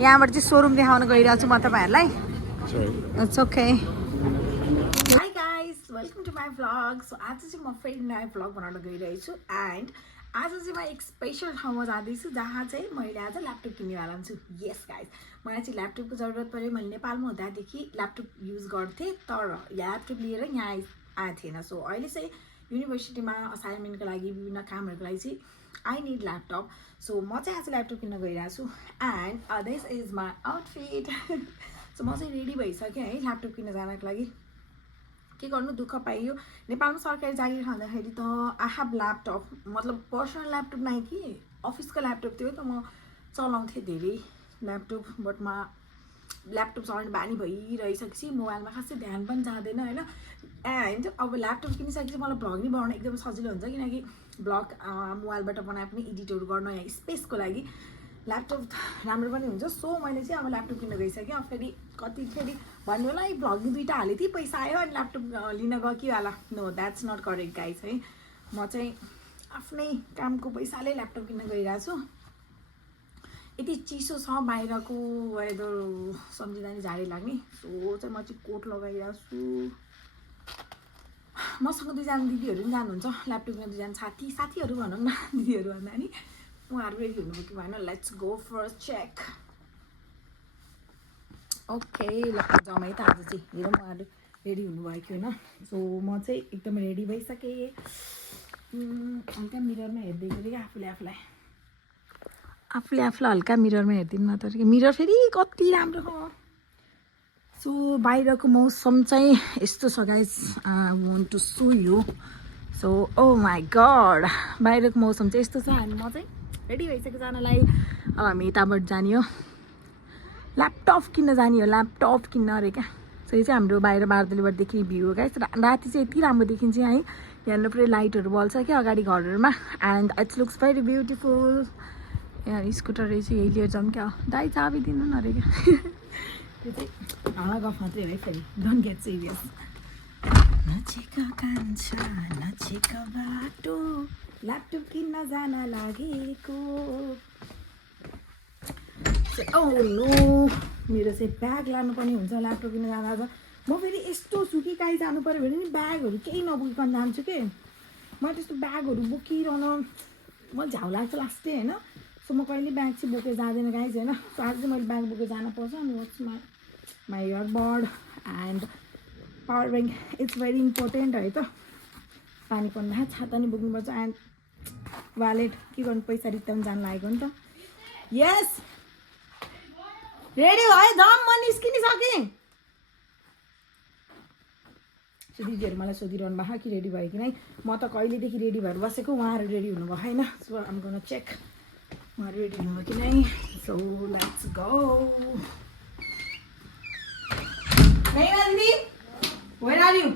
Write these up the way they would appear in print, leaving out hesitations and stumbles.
यहाँबाट चाहिँ सोरुम देखाउन गइरहेको छु म तपाईँहरूलाई it's okay hi guys welcome to my vlog so आज चाहिँ म फेरि नयाँ भ्लग बनाउन गइरहेको छु एन्ड आज चाहिँ म एक स्पेसल ठाउँमा जाँदैछु जहाँ चाहिँ मैले आज ल्यापटप किन्नेवाला छु यस गाइस मलाई चाहिँ ल्यापटपको जरुरत पऱ्यो मैले नेपालमा हुँदादेखि ल्यापटप युज गर्थेँ तर ल्यापटप लिएर यहाँ आएको थिएन सो अहिले चाहिँ युनिभर्सिटीमा असाइनमेन्टको लागि विभिन्न कामहरूको लागि चाहिँ आई निड ल्यापटप सो म चाहिँ आज ल्यापटप किन्न गइरहेको छु and this is my outfit so म चाहिँ रेडी भइसकेँ है ल्यापटप किन्न जानको लागि के गर्नु दुःख पाइयो नेपालमा सरकारी जागिर खाँदाखेरि त आई हेभ ल्यापटप मतलब पर्सनल ल्यापटप नै कि अफिसको ल्यापटप थियो त म चलाउँथेँ धेरै ल्यापटप बट म ल्यापटप चलाउने बानी भइरहेसकेपछि मोबाइलमा खासै ध्यान पनि जाँदैन होइन एन्ड अब ल्यापटप किनिसकेपछि मलाई भ्लग नै बनाउन एकदम सजिलो हुन्छ किनकि भ्लग मोबाइलबाट बनाए पनि एडिटहरू गर्न या स्पेसको लागि ल्यापटप राम्रो पनि हुन्छ सो मैले चाहिँ अब ल्यापटप किन्न गइसकेँ अब फेरि कतिखेरि भन्नु होला है भ्लगिङ 2टा हालेँ थिएँ पैसा आयो अनि ल्यापटप लिन गयो कि होला no that's not correct guys है म चाहिँ आफ्नै कामको पैसाले ल्यापटप किन्न गइरहेको छु यति चिसो छ बाहिरको वेदर सम्झिँदा नि झाडी लाग्ने सो चाहिँ म चाहिँ कोट लगाइरहेको छु मसँग 2जना दिदीहरू पनि जानुहुन्छ ल्यापटप किन्न 2जना साथीहरू भनौँ न दिदीहरू भन्दा नि उहाँहरू रेडी हुनुभयो कि भएन let's go first check okay ल जमाइ त आज चाहिँ हेरौँ उहाँहरू रेडी हुनुभयो कि होइन सो म चाहिँ एकदम रेडी भइसकेँ हल्का मिररमा हेर्दै गरेँ कि आफूले आफूलाई हल्का मिररमा हेरिदिउँ न तर मिरर फेरि कति राम्रो हो सो बाहिरको मौसम चाहिँ यस्तो छ guys I want to show you so oh my god बाहिरको मौसम चाहिँ यस्तो छ अनि म चाहिँ रेडी भइसक्यो जानलाई अब हामी यताबाट जाने हो ल्यापटप किन्न जाने हो ल्यापटप किन्न अरे क्या सो यो चाहिँ हाम्रो बाहिर बारदलीबाट देखिने भ्यू हो गाइस राति चाहिँ यति राम्रो देखिन्छ है यहाँनिर पुरै लाइटहरू बल्छ क्या अगाडि घरहरूमा and it's looks very beautiful यहाँ स्कुटर रहेछ यही लिएर जाऊँ क्या दाइ चाबी दिनु न अरे क्या त्यो चाहिँ हावा गफ मात्रै हो है फेरि डोन्ट गेट सिरियस नजिक कान्छा नजिक बाटो ल्यापटप किन्न जान लागेको नो मेरो चाहिँ ब्याग लानुपर्ने हुन्छ ल्यापटप किन्न जाँदा त म फेरि यस्तो छु कि काहीँ जानु पऱ्यो भने नि ब्यागहरू केही नबोकिकन जान्छु कि म त्यस्तो ब्यागहरू बोकिरहन म झाउ लाग्छ लास्टै होइन सो म कहिले ब्याग चाहिँ बोकेर जाँदैन गाइज होइन सो आज चाहिँ मैले ब्याग बोकेर जानु पर्छ अनि what's my earbud and power bank it's very important है त पानी पर्दा छाता नि बोक्नुपर्छ एन्ड वालेट के गर्नु पैसा रिटर्न जानु लागेको नि त यस रेडी है दम म निस्किनिसकेँ सो दिदीहरू मलाई सोधिरहनु भएको कि रेडी भयो कि नै म त कहिलेदेखि रेडी भएर बसेको उहाँहरू रेडी हुनुभयो होइन सो आम गोन चेक उहाँहरू रेडी हुनुभयो कि नै सो लेट्स गो दिदी where are you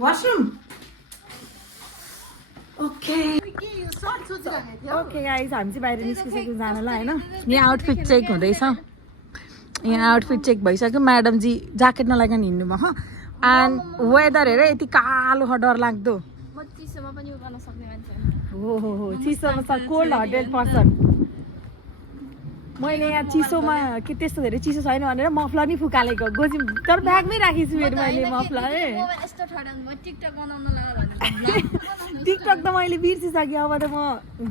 washroom okay guys हामी चाहिँ बाहिर निस्किसक्यौँ जानलाई होइन यहाँ आउटफिट चेक हुँदैछ यहाँ आउटफिट चेक भइसक्यो म्याडमजी ज्याकेट नलाइकन हिँड्नुभयो एन्ड वेदर हेर यति कालो डर लाग्दो हो चिसोमा छ कोल्ड हार्टेड पर्सन मैले यहाँ चिसोमा के त्यस्तो धेरै चिसो छैन भनेर मफलर नि फुकालेको गोजी तर ब्यागमै राखेछु फेरि मैले मफलर टिकटक त मैले बिर्सिसकेँ अब त म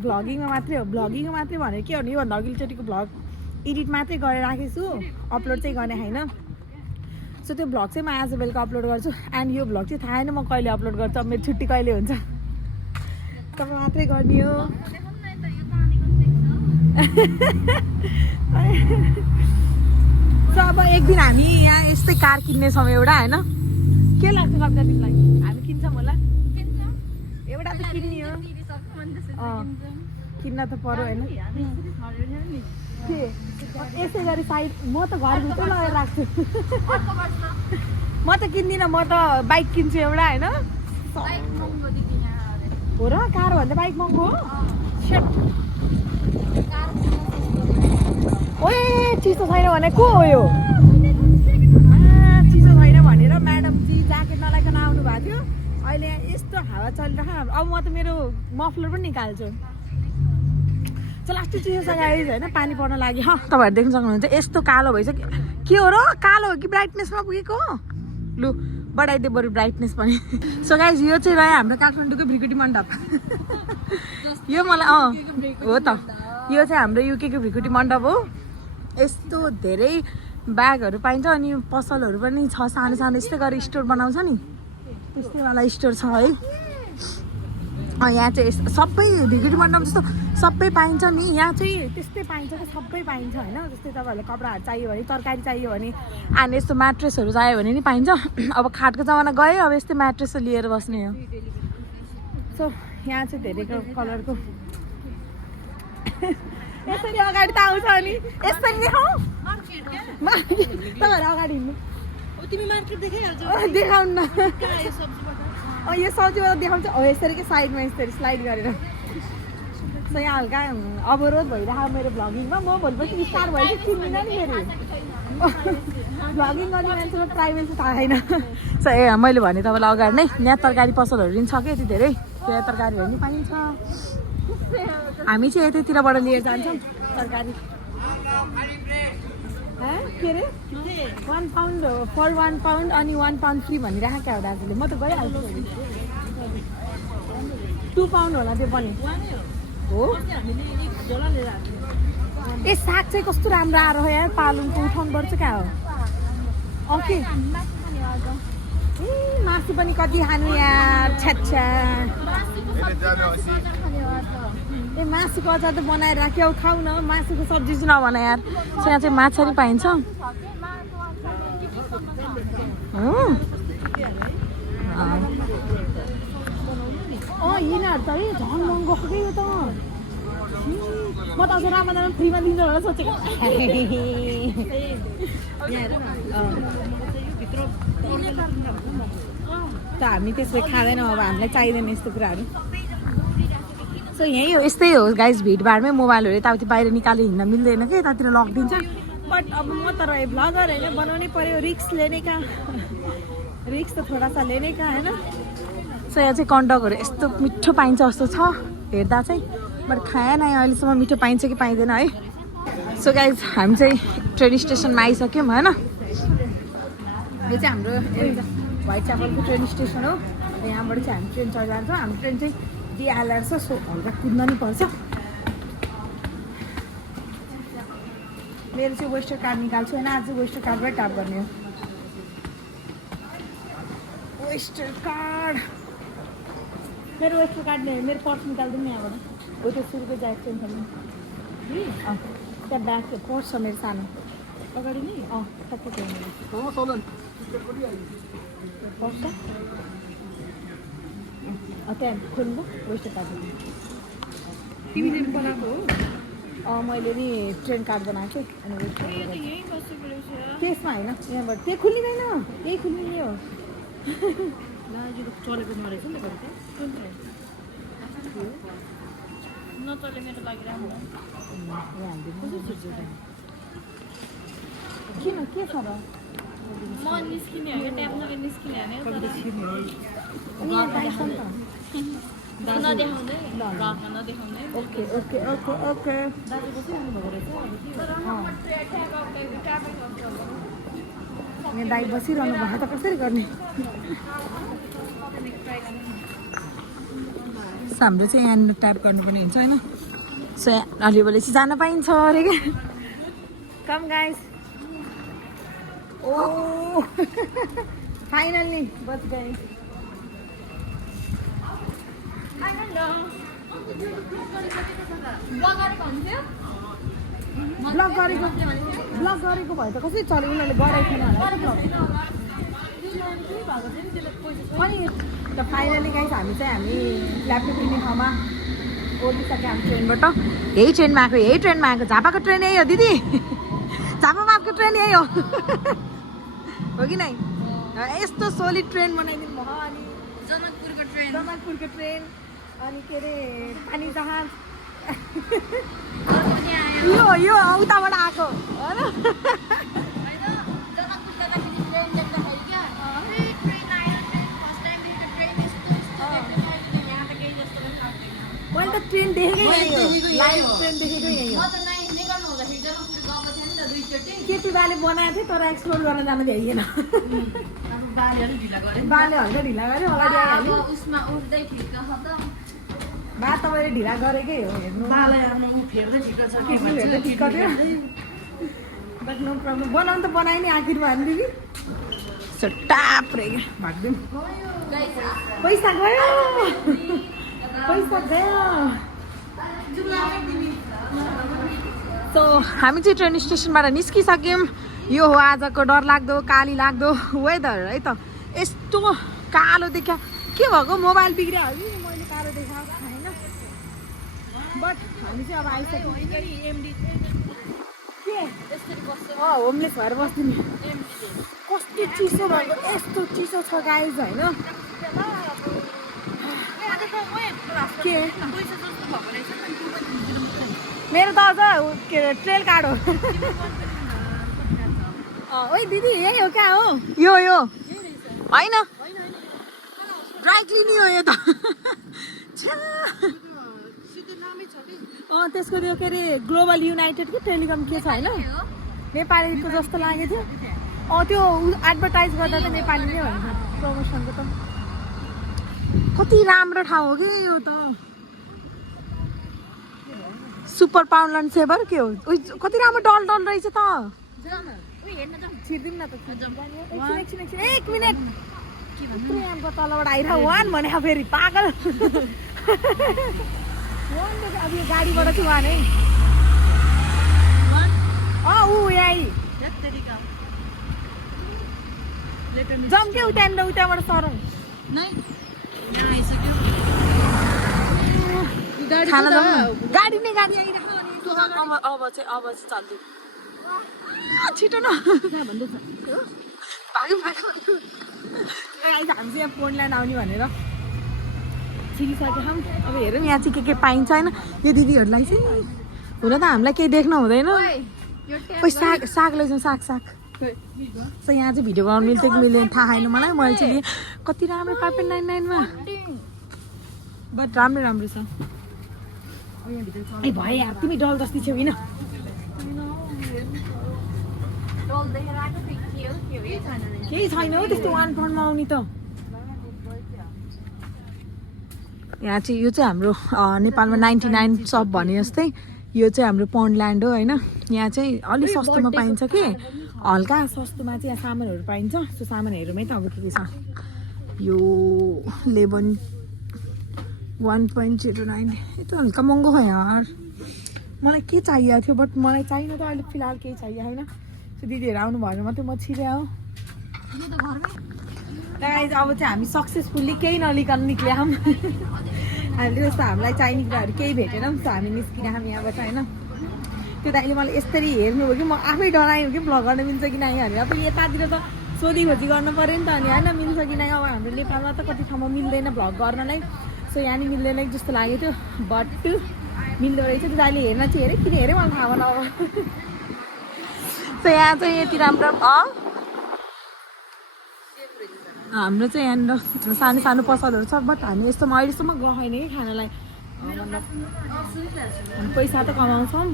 भ्लगिङमा मात्रै हो भ्लगिङमा मात्रै भनेर के भन्नु योभन्दा अघिल्लोचोटिको भ्लग एडिट मात्रै गरेर राखेको छु अपलोड चाहिँ गर्ने होइन सो त्यो भ्लग चाहिँ म आज बेलुका अपलोड गर्छु एन्ड यो भ्लग चाहिँ थाहा छैन म कहिले अपलोड गर्छु अब मेरो छुट्टी कहिले हुन्छ तपाईँ मात्रै गर्ने हो सो अब एक दिन हामी यहाँ यस्तै कार किन्नेछौँ एउटा होइन के लाग्छ कविता तिमीलाई हामी किन्छौँ होला एउटा त किन्ने हो किन्न त पर्यो होइन यसै गरी साइड म त घरभित्र लगाएर राख्छु म त किन्दिनँ म त बाइक किन्छु एउटा होइन हो र कार भन्दा बाइक महँगो हो ओए चिसो छैन भने को हो यो चिसो छैन भनेर म्याडमजी ज्याकेट नलाइकन आउनु भएको थियो अहिले यस्तो हावा चलिरहेको अब म त मेरो मफलर पनि निकाल्छु लास्टै चिसोसँग आइज होइन पानी पर्न लाग्यो तपाईँहरू देख्न सक्नुहुन्छ यस्तो कालो भइसक्यो के हो र कालो हो कि ब्राइटनेसमा पुगेको लु बढाइदियो बरु ब्राइटनेस पनि सो गाइज यो चाहिँ रह्यो हाम्रो काठमाडौँको भ्रिकुटी मण्डप यो मलाई हो त यो चाहिँ हाम्रो युकेको भ्रिकुटी मण्डप हो यस्तो धेरै ब्यागहरू पाइन्छ अनि पसलहरू पनि छ सानो सानो यस्तै गरेर स्टोर बनाउँछ नि त्यस्तैवाला स्टोर छ है यहाँ चाहिँ सबै भ्रिकुटी मण्डप जस्तो सबै पाइन्छ नि यहाँ चाहिँ त्यस्तै पाइन्छ कि सबै पाइन्छ होइन जस्तै तपाईँहरूलाई कपडाहरू चाहियो भने तरकारी चाहियो भने अनि यस्तो म्याट्रेसहरू चाहियो भने नि पाइन्छ अब खाटको जमाना गयो अब यस्तै म्याट्रेस लिएर बस्ने हो सो यहाँ चाहिँ धेरै कलरको यसरी अगाडि त आउँछ अनि यसरी देखाऊ तपाईँहरू अगाडि हिँड्नु तिमी मार्केट देखाइहाल्छ देखाउनु न यो सब्जीबाट देखाउँछ हो यसरी के साइडमा यसरी स्लाइड गरेर सो यहाँ हल्का अवरोध भइरहेको मेरो भ्लगिङमा म भोलिपछि स्टार भयो कि चिन्दिनँ नि फेरि भ्लगिङ गर्ने मान्छेको प्राइभेसी थाहा छैन सो मैले भने तपाईँलाई अगाडि नै यहाँ तरकारी पसलहरू पनि छ कि यति धेरै त्यो तरकारीहरू पनि पाइन्छ हामी चाहिँ यतैतिरबाट लिएर जान्छौँ तरकारी के अरे 1 पाउन्ड फर 1 पाउन्ड अनि 1 पाउन्ड फ्री भनिरहेको क्या हो दाजुले म त गइहाल्छु 2 पाउन्ड होला त्यो पनि हो ए साग चाहिँ कस्तो राम्रो आएर हो यार पालुङको उठाउनुपर्छ क्या हो ओके मासु पनि कति खानु यार छ्याच्छा ए मासुको अचार त बनाएर राख्यौ खाऊ न मासुको सब्जी चाहिँ नभन यार सो यहाँ चाहिँ माछा नि पाइन्छ यिनीहरू त है झन् महँगो के यो त म त अझ रामदामा फ्रीमा दिन्छ होला सोचेको त हामी त्यसै खाँदैनौँ अब हामीलाई चाहिँदैन यस्तो कुराहरू सो यही हो यस्तै हो गाइज भिडभाडमै मोबाइलहरू यताउति बाहिर निकालेर हिँड्न मिल्दैन कि यतातिर लगिदिन्छ बट अब म त रहे भ्लगर होइन बनाउनै पऱ्यो रिक्स लेने का रिक्स त थोडा सा लेने का होइन सो यहाँ चाहिँ कन्डकहरू यस्तो मिठो पाइन्छ जस्तो छ हेर्दा चाहिँ बट खाएन अहिलेसम्म मिठो पाइन्छ कि पाइँदैन है सो गाइज हामी चाहिँ ट्रेन स्टेसनमा आइसक्यौँ होइन यो चाहिँ हाम्रो व्हाइट चापलको ट्रेन स्टेसन हो यहाँबाट चाहिँ हामी ट्रेन चढ जान्छौँ हाम्रो ट्रेन चाहिँ डिआलआर छ सो हल्का कुद्न नि पर्छ मेरो चाहिँ वेस्टर कार्ड निकाल्छु होइन आज वेस्टर कार्डबाट ट्याप गर्ने हो वेस्टर कार्ड मेरो वेस्टर कार्ड मेरो पर्स निकाल्दिउँ नि यहाँबाट हो त्यो 100 रुपियाँ जाएको ट्रेन छ त्यहाँ ब्याग पर्स छ मेरो सानो अगाडि नै सबै पर्छ त्यहाँ खोल्नु वेस्टर कार्ड तिमीले बनाएको हो मैले नि ट्रेन कार्ड बनाएको थिएँ अनि त्यसमा होइन यहाँबाट त्यही खुल्लिँदैन यही खुल्लिने हो चलेको नरहेछ नि नचले मेरो लागि राम्रो किन के छ र म निस्किने हो क्या ट्याप नगरी निस्किने नदेखाउँदै नदेखाउँदै ओके ओके ओके ओके दाजु बसिरहनु भएको रहेछ यहाँ दाइ बसिरहनु भएको त कसरी गर्ने हाम्रो चाहिँ यहाँनिर ट्याप गर्नुपर्ने हुन्छ होइन सो अलि बलि चाहिँ जान पाइन्छ अरे क्या कम गाइस ओ फाइनल्ली बच गए ब्लग गरेको भए त कसरी चल्यो उनीहरूले गराएको थिएन अनि त फाइनली गाइस हामी ल्यापटप किन्ने ठाउँमा ओर्लिसक्यो हामी ट्रेनबाट यही ट्रेनमा आएको झापाको ट्रेन यही हो दिदी झापामा आएको ट्रेन यही हो हो कि नै यस्तो सोलिड ट्रेन बनाइदिनु भयो अनि जनकपुरको ट्रेन अनि के अरे पानी जहाज यो उताबाट आएको हो र मैले त ट्रेन देखेकै यही हो लाइभ ट्रेन देखेकै यही हो म त नेपाल हुँदाखेरि जनकपुर गएको थिएँ नि त दुईचोटि केटी बाले बनाएको थियो तर एक्सप्लोर गर्न जान भ्याइएन बालीहरू ढिला गरेँ बाले हल्का ढिला गऱ्यो अगाडि आइहाल्यो उसमा उठ्दै ठिक छ त बा तपाईँले ढिला गरेकै हो हेर्नु फेर्दै ठिक छ हेर्दै ठिक गऱ्यो बट नो प्रब्लम बनाउनु त बनायो नि आखिरमा हाल्नु दिदी टाप रे भाग्दिउँ पैसा गयो पैसा गयो सो हामी चाहिँ ट्रेन स्टेसनबाट निस्किसक्यौँ यो हो आजको डरलाग्दो काली लाग्दो वेदर है त यस्तो कालो देखा के भएको मोबाइल बिग्रियो है मैले कालो देखाएको होइन बट हामी चाहिँ अब आइसक्यौँ के होमलेस भएर बस्दिउँ कस्तो चिसो भएको यस्तो चिसो छ गाइज होइन के मेरो त अझ के अरे ट्रेल कार्ड हो ओइ दिदी यही हो क्या हो यो होइन ड्राई क्लिनिङ हो यो त त्यसको त्यो के अरे ग्लोबल युनाइटेड कि टेलिकम के छ होइन नेपालीको जस्तो लागेको थियो त्यो एडभर्टाइज गर्दा त नेपाली नै होइन प्रमोसनको त कति राम्रो ठाउँ हो कि यो त सुपर पाउन्डल्यान्ड सेभर के हो कति राम्रो डल रहेछ त छिर्दिउँ न त एकछिन 1 मिनट प्रेमको तलबाट आइरह वान भने फेरि पागल वान अब यो गाडीबाट चाहिँ वान है ऊ यही जाउँ के उताबाट सरौँ खाना गाडी आइरहेको अब चाहिँ चल्दै छिटो न भाग्यो हामी चाहिँ यहाँ पोन्डल्यान्ड आउने भनेर छिरिसक्यौँ अब हेरौँ यहाँ चाहिँ के पाइन्छ होइन यो दिदीहरूलाई चाहिँ हुन त हामीलाई केही देख्न हुँदैन साग लैजाउँ साग सो यहाँ चाहिँ भिडियो बनाउनु मिल्थ्यो कि मिल्दैन थाहा छैन मलाई मैले चाहिँ कति राम्रो 5.99 बट राम्रो छ ए भयो यार तिमी डल जस्तै छेउ होइन केही छैन हौ त्यस्तो 1 पाउन्डमा आउने त यहाँ चाहिँ यो चाहिँ हाम्रो नेपालमा 99 सप भने जस्तै यो चाहिँ हाम्रो पोन्डल्यान्ड हो होइन यहाँ चाहिँ अलिक सस्तोमा पाइन्छ कि हल्का सस्तोमा चाहिँ यहाँ सामानहरू पाइन्छ त्यो सामानहरूमै त अब के छ यो 1.09 यस्तो हल्का महँगो हो यार मलाई के चाहिएको थियो बट मलाई चाहिन त अहिले फिलहाल केही चाहियो होइन त्यो दिदीहरू आउनु भएन मात्रै म छिर्यो गाइज अब चाहिँ हामी सक्सेसफुल्ली केही नलिकन निक्ल्यौँ हामीले जस्तो हामीलाई चाहिने कुराहरू केही भेटेन नि त हामी निस्किरहेँ यहाँबाट होइन त्यो दाइले मलाई यसरी हेर्नु हो कि म आफै डराएँ कि भ्लग गर्न मिल्छ कि नै भनेर अब यतातिर त सोधीखोजी गर्नु पऱ्यो नि त अनि होइन मिल्छ कि नै अब हाम्रो नेपालमा त कति ठाउँमा मिल्दैन भ्लग गर्नलाई सो यहाँ नि मिल्दैन जस्तो लागेको थियो बट मिल्दो रहेछ त्यो दाइले हेर्न चाहिँ हेरेँ किन हेरेँ मलाई थाहा भएन अब सो यहाँ चाहिँ यति राम्रो हाम्रो चाहिँ यहाँनिर सानो सानो पसलहरू छ बट हामी यस्तोमा अहिलेसम्म गएको छैन कि खानालाई पैसा त कमाउँछौँ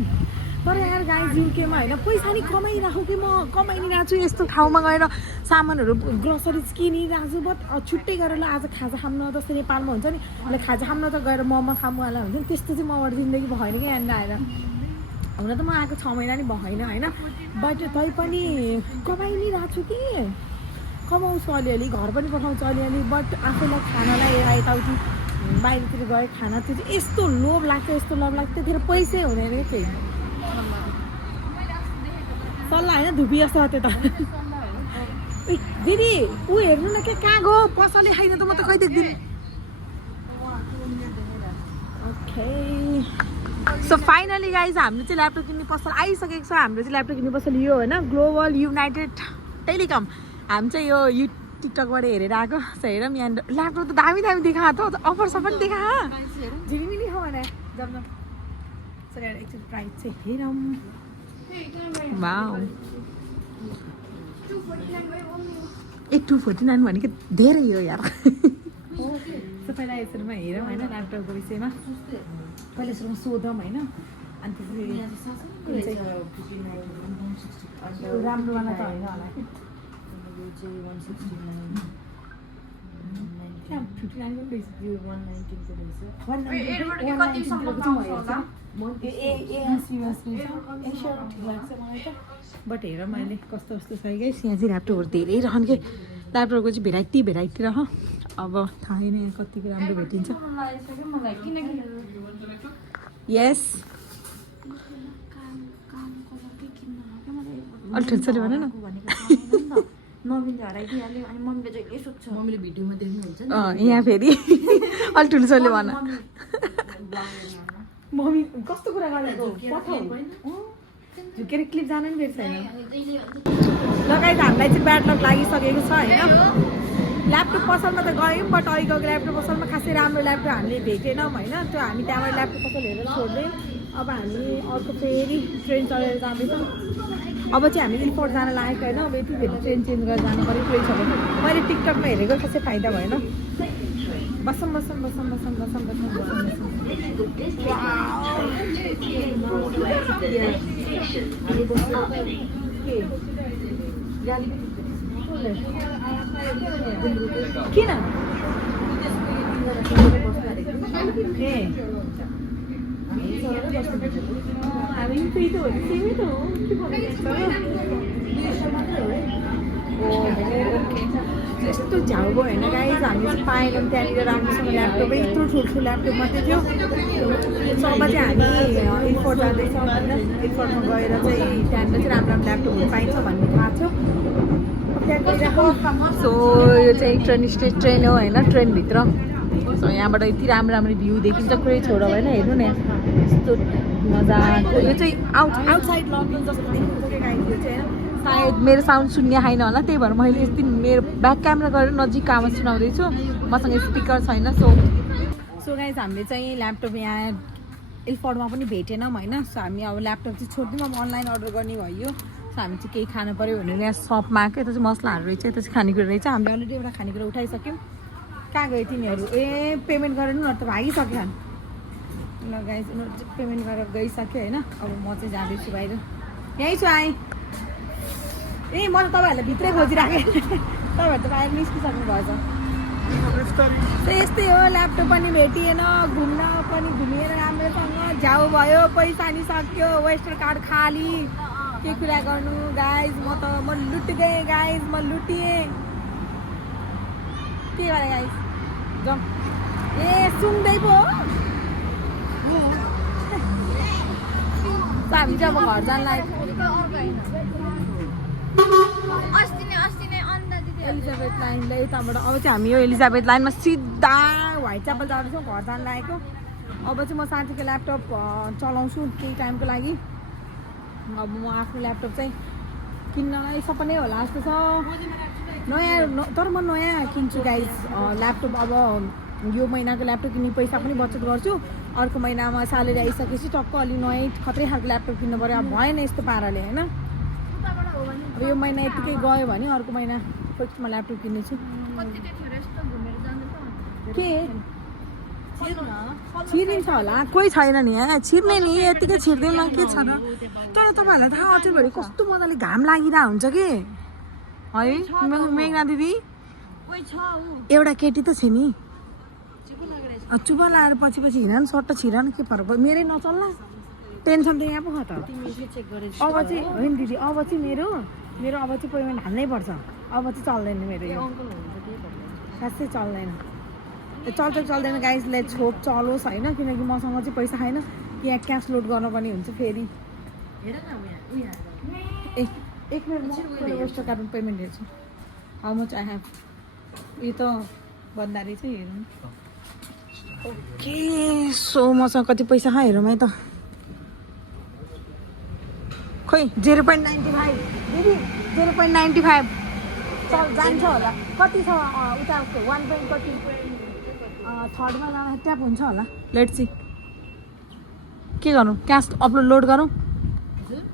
तर यार गाइज युकेमा होइन पैसा नि कमाइरहेको कि म कमाइरहेको छु यस्तो ठाउँमा गएर सामानहरू ग्रोसरिज किनिरहेको छु बट छुट्टै गरेर आज खाजा खाम्न जस्तो नेपालमा हुन्छ नि अहिले खाजा खाम्न त गएर मोमो खामुवाला हुन्छ नि त्यस्तो चाहिँ मबाट जिन्दगी भएन कि यहाँनिर आएर हुन त म आएको 6 महिना नि भएन होइन बट तैपनि कमाइ नि रहेको छु कि कमाउँछु अलिअलि घर पनि पठाउँछु अलिअलि बट आफूलाई खानालाई यताउति बाहिरतिर गएर खाना त्यो चाहिँ यस्तो लोभ लाग्छ त्यतिखेर पैसै हुँदैन कि केही सल्लाह होइन धुपी जस्तो त्यो त दिदी ऊ हेर्नु न के कहाँ गयो पसले खाइन त म त कहिले देख्दिनँ ओके सो फाइनली गाइज हाम्रो चाहिँ ल्यापटप किन्ने पसल आइसकेको छ हाम्रो चाहिँ ल्यापटप किन्ने पसल यो होइन ग्लोबल युनाइटेड टेलिकम हामी चाहिँ यो टिकटकबाट हेरेर आएको सो हेरौँ यहाँ ल्यापटप त दामी देखाएको त अफर सफर देखा झिलिमिली हो भने जब एकचोटि प्राइस चाहिँ हेरौँ वाउ 249 भनेको धेरै हो यार सो पहिला यसरीमा हेरौँ होइन ल्यापटपको विषयमा पहिला सुरुमा सोधौँ होइन अनि त्यसपछि राम्रोवाला त होइन होला कि 59 पनि रहेछ यो 119 बट हेर मैले कस्तो कस्तो छ कि यहाँ चाहिँ ल्यापटपहरू धेरै रहन् कि ल्यापटपको चाहिँ भेराइटी रह अब थाहै नै यहाँ कतिको राम्रो भेटिन्छ यस अलि ठुल्छोले भन न मम्मीले भिडियोमा देख्नुहुन्छ नि यहाँ फेरि अलि ठुल्छोले भन मम्मी कस्तो कुरा गरेको झुकेर क्लिप जान नि फेरि छैन लगाएर हामीलाई चाहिँ ब्याड लक लागिसकेको छ होइन ल्यापटप पसलमा त गयौँ बट अहिलेको ल्यापटप पसलमा खासै राम्रो ल्यापटप हामीले भेटेनौँ होइन त्यो हामी त्यहाँबाट ल्यापटप पसल हेरेर छोड्यौँ अब हामी अर्को फेरि ट्रेन चढेर जाँदैछौँ अब चाहिँ हामी इम्पोर्ट जान लागेको होइन अब यति फेरि ट्रेन चेन्ज गरेर जानु पऱ्यो ट्रेन छ भने मैले टिकटकमा हेरेको खासै फाइदा भएन बसौँ किन हामी त्यही त हो नि सेमै त हो यस्तो झ्याउ भयो होइन गाइज हामी चाहिँ पाएनौँ त्यहाँनिर राम्रोसँग ल्यापटपै यत्रो ठुल्ठुलो ल्यापटप मात्रै थियो सबै चाहिँ हामी इन्फोर्ट जाँदैछौँ होइन इन्फोर्टमा गएर चाहिँ त्यहाँनिर चाहिँ राम्रो ल्यापटपहरू पाइन्छ भन्ने थाहा थियो सो यो चाहिँ ट्रेन हो होइन ट्रेनभित्र सो यहाँबाट यति राम्रो भ्यू देखिन्छ कोही छोडो होइन हेर्नु न यस्तो मजाको यो चाहिँ आउटसाइड लन्डन जस्तो देखिन्छ क्या गाइज यो चाहिँ होइन सायद मेरो साउन्ड सुन्ने आएन होला त्यही भएर मैले यति मेरो ब्याक क्यामेरा गरेर नजिक आवाज सुनाउँदैछु मसँग स्पिकर छैन सो गाइज हामीले चाहिँ ल्यापटप यहाँ इल्फोर्डमा पनि भेटेनौँ होइन सो हामी अब ल्यापटप चाहिँ छोडिदिउँ अब अनलाइन अर्डर गर्ने भयो सो हामी चाहिँ केही खानु पऱ्यो भनेर यहाँ सपमा आएको यता चाहिँ मसलाहरू रहेछ यता चाहिँ खानेकुरा रहेछ हामीले अलरेडी एउटा खानेकुरा उठाइसक्यौँ कहाँ गयो तिनीहरू ए पेमेन्ट गरेर उनीहरू त भागिसक्यो ल गाइज उनीहरू चाहिँ पेमेन्ट गरेर गइसक्यो होइन अब म चाहिँ जाँदैछु बाहिर यहीँ छु आएँ ए म त तपाईँहरूलाई भित्रै खोजिराखेँ तपाईँहरू त बाहिर निस्किसक्नु भएछ यस्तै हो ल्यापटप पनि भेटिएन घुम्न पनि घुमिएर राम्रोसँग झ्याउ भयो पैसा नि सक्यो वेस्टर्न कार्ड खाली के कुरा गर्नु गाइज म लुट गएँ गाइज म लुटिएँ के गरे गाइज जाउँ ए सुन्दै पो हामी चाहिँ अब घर जान लाग्यो एलिजाबेथ लाइनले यताबाट अब चाहिँ हामी यो एलिजाबेथ लाइनमा सिधा व्हाइट च्यापल जाँदैछौँ घर जान लागेको अब चाहिँ म साथीको ल्यापटप चलाउँछु केही टाइमको लागि अब म आफ्नो ल्यापटप चाहिँ किन्नलाई सपनै होला जस्तो छ नयाँ तर म नयाँ किन्छु गाइज ल्यापटप अब यो महिनाको ल्यापटप किन्ने पैसा पनि बचत गर्छु अर्को महिनामा स्यालेरी आइसकेपछि टक्क अलि नयाँ खत्रै खालको ल्यापटप किन्नु पऱ्यो अब भएन यस्तो पाराले होइन अब यो महिना यतिकै गयो भने अर्को महिना फर्स्टमा ल्यापटप किन्नेछु के छिरिन्छ होला कोही छैन नि यहाँ छिर्ने नि यतिकै छिर्दैन के छ र तर तपाईँहरूलाई थाहा अचेल भरि कस्तो मजाले घाम लागिरहेको हुन्छ कि है मेघना दिदी एउटा केटी त छ नि चुप लाएर पछि हिँड नि सट्ट छिर न के फरक भयो मेरै नचल्ला टेन्सन त यहाँ पो खत अब चाहिँ होइन दिदी अब चाहिँ मेरो अब चाहिँ पेमेन्ट हाल्नै पर्छ अब चाहिँ चल्दैन मेरो यो खासै चल्दैन चल्दैन गाइजलाई छोप चलोस् होइन किनकि मसँग चाहिँ पैसा छैन यहाँ क्यास लोड गर्नुपर्ने हुन्छ फेरि एक मिनट वेस्टर्न कार्ड पेमेन्ट हेर्छु हाउ मच आई हेभ यो त भन्दा रहेछ हेरौँ ओके सो मसँग कति पैसा खा हेरौँ है त खोइ 0.95 दिदी 0.95 जान्छ होला कति छ उता 1 कति थर्डमा जाँदा ट्याप हुन्छ होला लेट्स सी के गरौँ क्यास अपलोड लोड गरौँ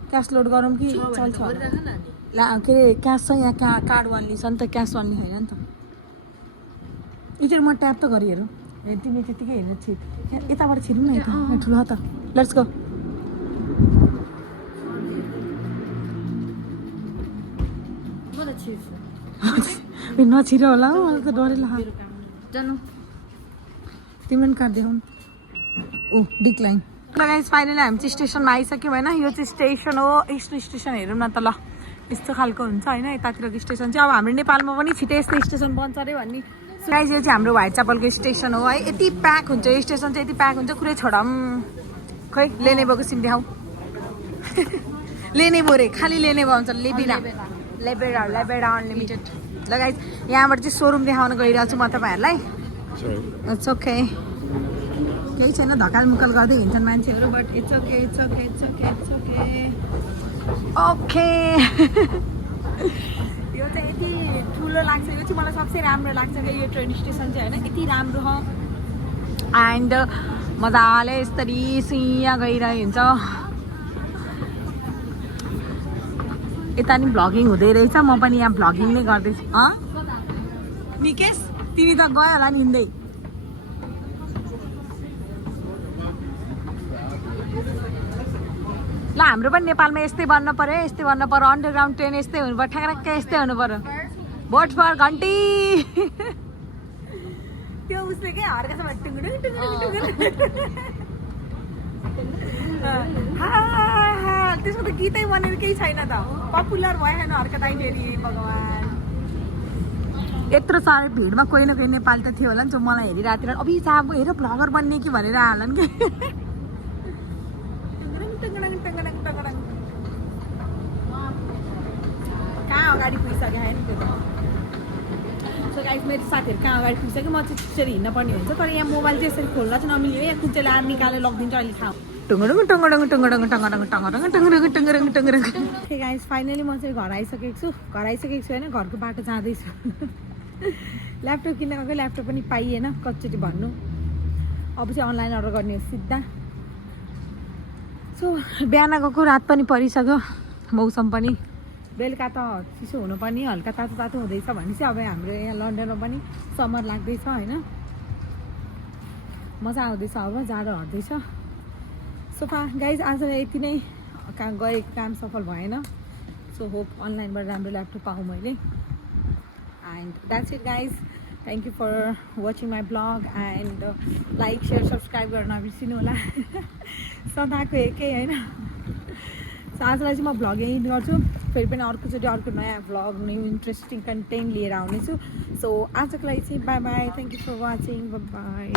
क्यास लोड गरौँ कि चल्छ ला के अरे क्यास छ यहाँ कार्ड वान्ली छ नि त क्यास वान्ली छैन नि त एकचोटि म ट्याप त गरी हेरौँ तिमी त्यतिकै हेरेर छिट यताबाट छिरौँ न यता ठुलो त लेट्स गो म त छिर्छु नछिर होला हौ मलाई त डरै लाग्यो जानु तिम्रो पनि काट्दै हुन् ऊ डिक्लाइन ल गाइस फाइनली हामी चाहिँ स्टेसनमा आइसक्यौँ होइन यो चाहिँ स्टेसन हो यस्तो स्टेसन हेरौँ न त ल यस्तो खालको हुन्छ होइन यतातिरको स्टेसन चाहिँ अब हाम्रो नेपालमा पनि छिटै यस्तो स्टेसन बन्छ अरे भन्ने गाइस यो चाहिँ हाम्रो व्हाइट चप्पलको स्टेसन हो है यति प्याक हुन्छ यो स्टेसन चाहिँ यति प्याक हुन्छ कुरै छोडम खोइ लेने भएको सिम देखाऊ लेने बो रे खालि लेने भयो हुन्छ लेबेरा अनलिमिटेड ल गाइस यहाँबाट चाहिँ सोरुम देखाउन गइरहेको छु म तपाईँहरूलाई इट्स ओके केही छैन धकाल मुकाल गर्दै हिँड्छन् मान्छेहरू बट इट्स ओके ओके यो चाहिँ यति ठुलो लाग्छ यो चाहिँ मलाई सबसे राम्रो लाग्छ कि यो ट्रेन स्टेसन चाहिँ होइन यति राम्रो हो एन्ड मजाले यसरी सिया गइरहेको हुन्छ यता नि भ्लगिङ हुँदै रहेछ म पनि यहाँ भ्लगिङ नै गर्दैछु निकेश तिमी त गयो होला नि हिँड्दै ल हाम्रो पनि नेपालमा यस्तै बन्न पर्यो अन्डरग्राउन्ड ट्रेन यस्तै हुनु पर्यो ठ्याक्क यस्तै हुनु पर्यो भोट फर घन्टी त्यो उसले के हर्का छ त्यसको त गीतै बनेर केही छैन त पपुलर भयो होइन हर्कँदाखेरि भगवान् यत्रो साह्रो भिडमा कोही न कोही नेपाली त थियो होला नि जो मलाई हेरिरहेको थियो अभि साहब हेर भ्लगर बन्ने कि भनेर हाल्छन् कि कहाँ अगाडि पुगिसक्यो होइन त्यो त सो गाइस मेरो साथीहरू कहाँ अगाडि पुगिसक्यो म चाहिँ त्यसरी हिँड्न पर्ने हुन्छ तर यहाँ मोबाइल चाहिँ यसरी खोल्न चाहिँ नमिल्यो यहाँ कुन चाहिँ लाएर निकालेर लगिदिन्छ अहिले खाऊ गाइस फाइनली म चाहिँ घर आइसकेको छु होइन घरको बाटो जाँदैछु ल्यापटप किन्न गएको ल्यापटप पनि पाइएन कतिचोटि भन्नु अब चाहिँ अनलाइन अर्डर गर्ने हो सिधा सो बिहान गएको रात पनि परिसक्यो मौसम पनि बेलुका त चिसो हुनुपर्ने हल्का तातो हुँदैछ भने चाहिँ अब हाम्रो यहाँ लन्डनमा पनि समर लाग्दैछ होइन मजा आउँदैछ अब जाडो हट्दैछ सो गाइज आजलाई यति नै गएको काम सफल भएन सो होप अनलाइनबाट राम्रो ल्यापटप पाऊँ मैले and that's it guys thank you for watching my vlog and like share subscribe गर्न नबिर्सिनु होला सदाको एकै होइन सो आजलाई चाहिँ म भ्लग यहीँ गर्छु फेरि पनि अर्कोचोटि अर्को नयाँ भ्लग न्यू इन्ट्रेस्टिङ कन्टेन्ट लिएर आउनेछु सो आजको लागि चाहिँ bye bye thank you for watching by